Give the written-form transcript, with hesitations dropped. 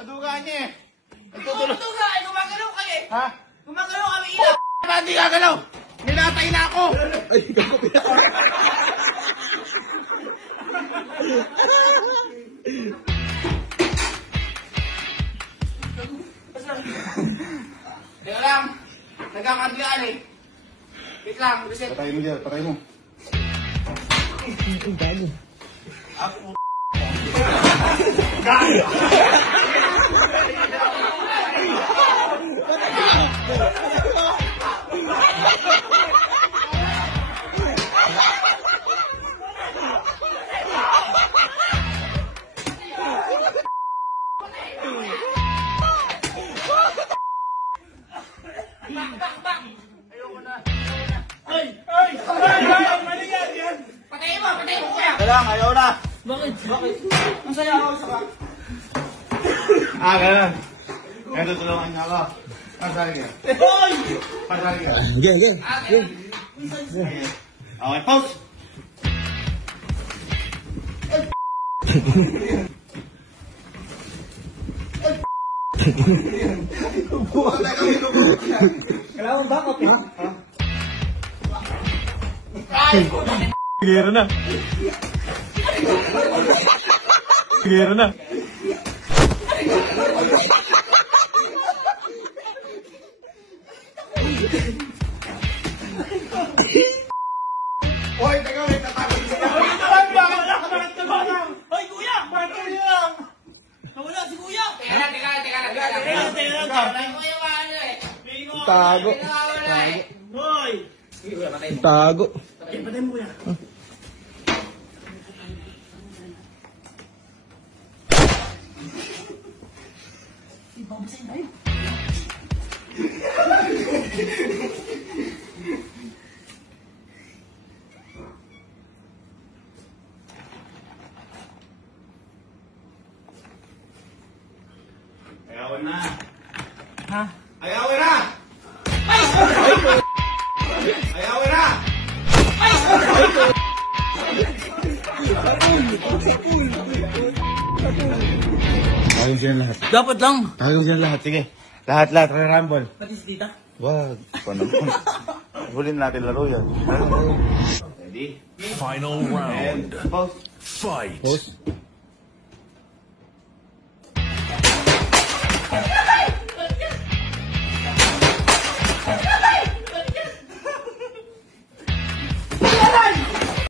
Aduga niya eh. Aduga, gumagalaw kayo eh. Ha? Gumagalaw kami ilaw. Ba't di gagalaw? Nilatay na ako. Ay, gago. Teka lang. Nagkakadgaan eh. Wait lang, reset. Patay mo dyan, patay mo. Gago. Ayoko na. Ay! Maligyan yan! Patayin mo kuya. Kailangan, ayaw na. Bakit? Masaya ako sa ka. Ganun. Kaya tutulungan niya ako. Pasali ka. Pasali ka. Again. Okay, pause! Kailangan ba ako? Ha? Gero na. Gero na. Hoy, teka, may tatakot siya. Hoy kuya! Bakit lang? Nawala si kuya! Teka lang. Ay kuya ba ano eh? Tago. Nawawala eh. Hoy! Tago. Patay mo kuya. Ayawan na. Ha? Ayawan na! Ayawan na! Tawagin siya lahat. Dapat lang. Tawagin siya lahat. Sige. Lahat. Rumble. Pati si tita. Wag. Paano? Hulin natin laro yan. Ready? Final round. And pause. Fight. Pause.